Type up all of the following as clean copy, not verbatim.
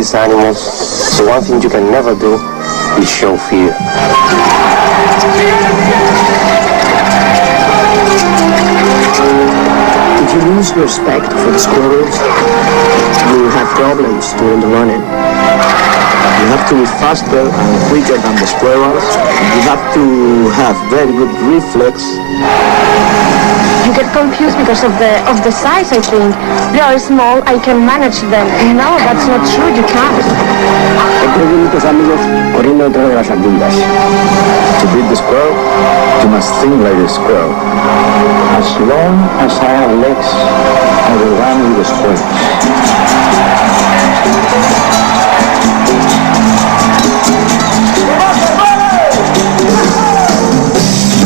these animals, so one thing you can never do is show fear. If you lose respect for the squirrels, you will have problems during the running. You have to be faster and quicker than the squirrels. You have to have very good reflex. You get confused because of the size, I think. They are small, I can manage them. No, that's not true, you can't. Queridos amigos, corriendo detrás de las ardillas. To beat the squirrel, you must think like a squirrel. As long as I have legs, I will run with the squirrels.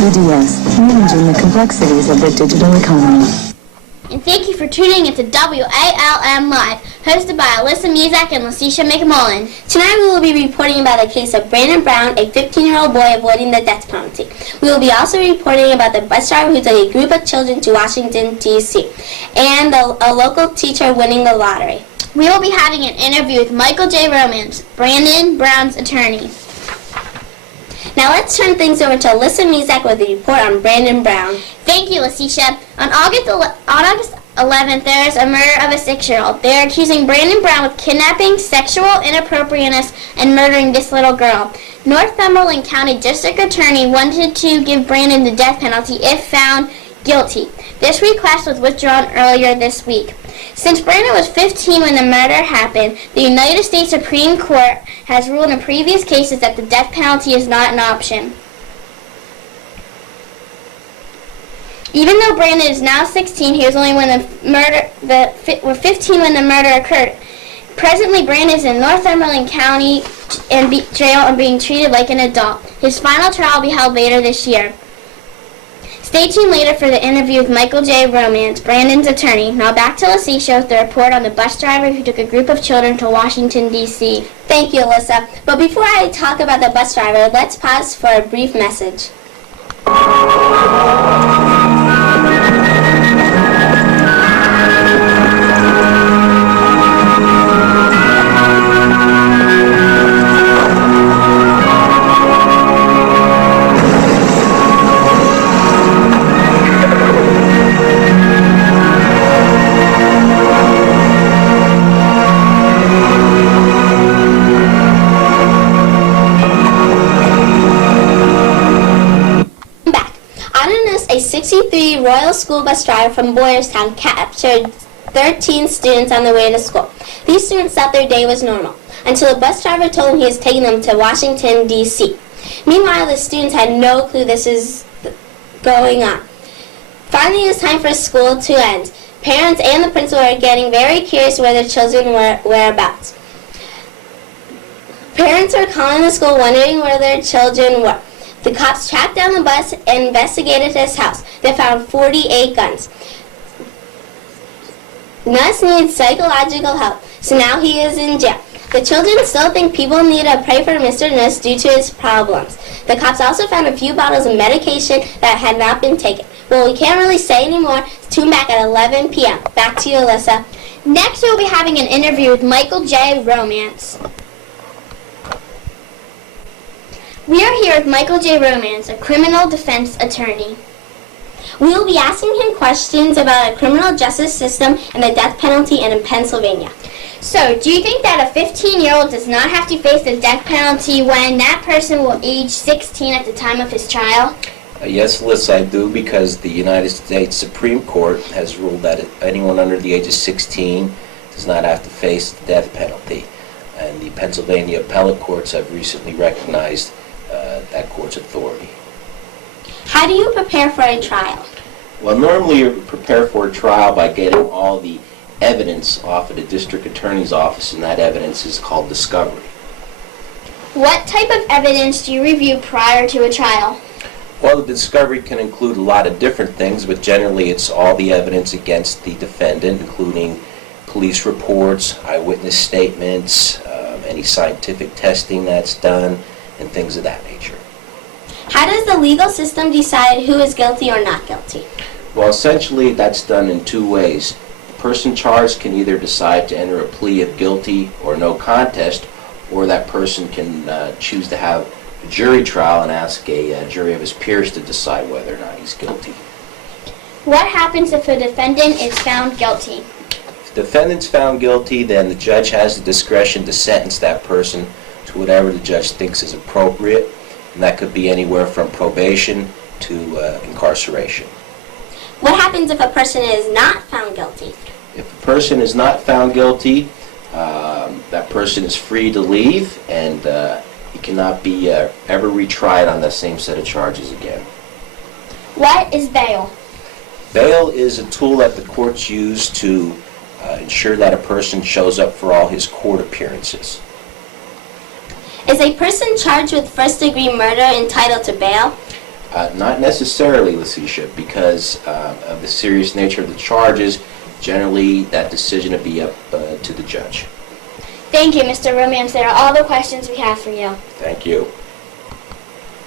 BDS, managing the complexities of the digital economy. And thank you for tuning into WALM Live, hosted by Alyssa and Lacisha McMullen. Tonight we will be reporting about the case of Brandon Brown, a 15-year-old boy avoiding the death penalty. We will be also reporting about the bus driver who took a group of children to Washington, D.C., and a local teacher winning the lottery. We will be having an interview with Michael J. Romance, Brandon Brown's attorney. Now let's turn things over to Alyssa Mizak with a report on Brandon Brown. Thank you, Lacisha. On August 11th, there is a murder of a 6-year-old. They are accusing Brandon Brown of kidnapping, sexual inappropriateness, and murdering this little girl. Northumberland County District Attorney wanted to give Brandon the death penalty if found guilty. This request was withdrawn earlier this week. Since Brandon was 15 when the murder happened, the United States Supreme Court has ruled in previous cases that the death penalty is not an option. Even though Brandon is now 16, he was only when 15 when the murder occurred. Presently, Brandon is in Northumberland County jail and being treated like an adult. His final trial will be held later this year. Stay tuned later for the interview with Michael J. Romance, Brandon's attorney. Now back to Lacisha with the report on the bus driver who took a group of children to Washington, D.C. Thank you, Alyssa. But before I talk about the bus driver, let's pause for a brief message. A 63 Royal School bus driver from Boyerstown captured 13 students on their way to school. These students thought their day was normal, until the bus driver told them he was taking them to Washington, D.C. Meanwhile, the students had no clue this is going on. Finally, it was time for school to end. Parents and the principal were getting very curious where their children were whereabouts. Parents were calling the school wondering where their children were. The cops tracked down the bus and investigated his house. They found 48 guns. Nuss needs psychological help, so now he is in jail. The children still think people need to pray for Mr. Nuss due to his problems. The cops also found a few bottles of medication that had not been taken. Well, we can't really say anymore. Tune back at 11 p.m. Back to you, Alyssa. Next, we'll be having an interview with Michael J. Romance. We are here with Michael J. Romance, a criminal defense attorney. We will be asking him questions about the criminal justice system and the death penalty in Pennsylvania. So, do you think that a 15-year-old does not have to face the death penalty when that person will age 16 at the time of his trial? Yes, Liz, I do, because the United States Supreme Court has ruled that anyone under the age of 16 does not have to face the death penalty. And the Pennsylvania appellate courts have recently recognized that court's authority. How do you prepare for a trial? Well, normally you prepare for a trial by getting all the evidence off of the district attorney's office, and that evidence is called discovery. What type of evidence do you review prior to a trial? Well, the discovery can include a lot of different things, but generally it's all the evidence against the defendant, including police reports, eyewitness statements, any scientific testing that's done, and things of that nature. How does the legal system decide who is guilty or not guilty? Well, essentially that's done in two ways. The person charged can either decide to enter a plea of guilty or no contest, or that person can choose to have a jury trial and ask a jury of his peers to decide whether or not he's guilty. What happens if a defendant is found guilty? If the defendant's found guilty, then the judge has the discretion to sentence that person to whatever the judge thinks is appropriate, and that could be anywhere from probation to incarceration. What happens if a person is not found guilty? If a person is not found guilty, that person is free to leave, and he cannot be ever retried on the same set of charges again. What is bail? Bail is a tool that the courts use to ensure that a person shows up for all his court appearances. Is a person charged with first-degree murder entitled to bail? Not necessarily, Lacisha, because of the serious nature of the charges. Generally, that decision will be up to the judge. Thank you, Mr. Romance. There are all the questions we have for you. Thank you.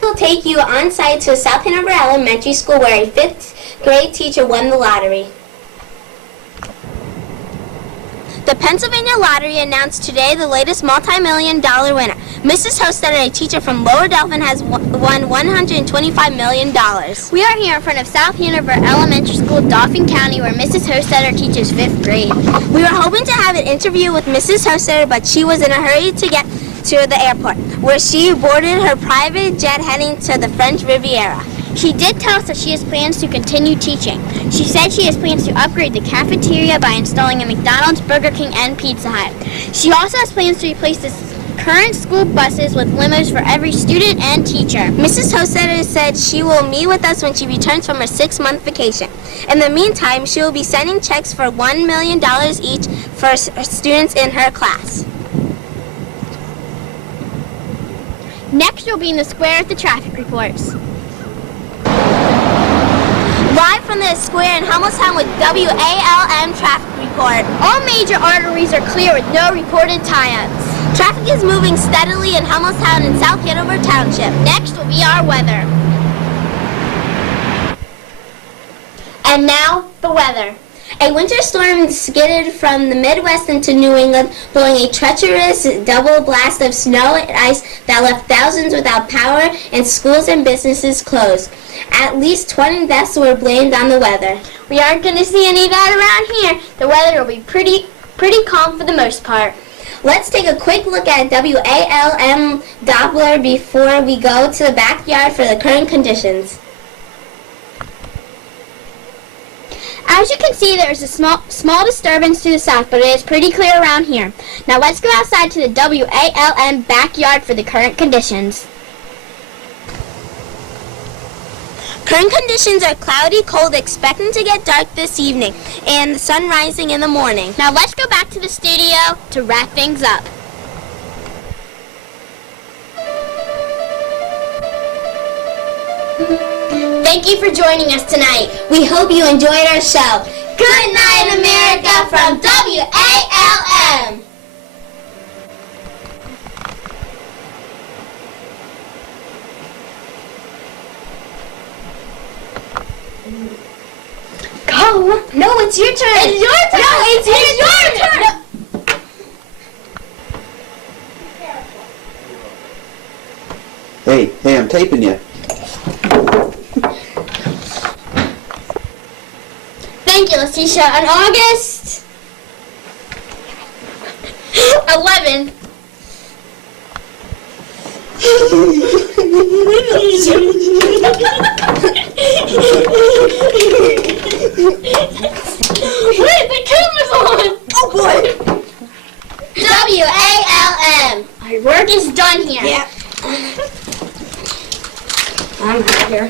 We'll take you on site to South Hanover Elementary School where a 5th grade teacher won the lottery. The Pennsylvania Lottery announced today the latest multi-million-dollar winner. Mrs. Hostetter, a teacher from Lower Delphin, has won $125 million. We are here in front of South Hanover Elementary School, Dauphin County, where Mrs. Hostetter teaches 5th grade. We were hoping to have an interview with Mrs. Hostetter, but she was in a hurry to get to the airport, where she boarded her private jet heading to the French Riviera. She did tell us that she has plans to continue teaching. She said she has plans to upgrade the cafeteria by installing a McDonald's, Burger King, and Pizza Hut. She also has plans to replace the current school buses with limos for every student and teacher. Mrs. Hostetter said she will meet with us when she returns from her 6-month vacation. In the meantime, she will be sending checks for $1 million each for students in her class. Next, we'll be in the square at the traffic reports. Live from the square in Hummelstown with WALM traffic report. All major arteries are clear with no reported tie-ups. Traffic is moving steadily in Hummelstown and South Hanover Township. Next will be our weather. And now, the weather. A winter storm skidded from the Midwest into New England, blowing a treacherous double blast of snow and ice that left thousands without power and schools and businesses closed. At least 20 deaths were blamed on the weather. We aren't going to see any of that around here. The weather will be pretty calm for the most part. Let's take a quick look at WALM Doppler before we go to the backyard for the current conditions. As you can see, there is a small disturbance to the south, but it is pretty clear around here. Now let's go outside to the WALM backyard for the current conditions. Current conditions are cloudy, cold, expecting to get dark this evening, and the sun rising in the morning. Now let's go back to the studio to wrap things up. Thank you for joining us tonight. We hope you enjoyed our show. Good night, America, from WALM. Go. No, it's your turn. It's your turn. No, it's your turn. No. Hey, I'm taping you. Thank you, Lacisha. On August 11th. Wait, the camera's on! Oh boy! WALM. Our work is done here. Yeah. I'm out of here.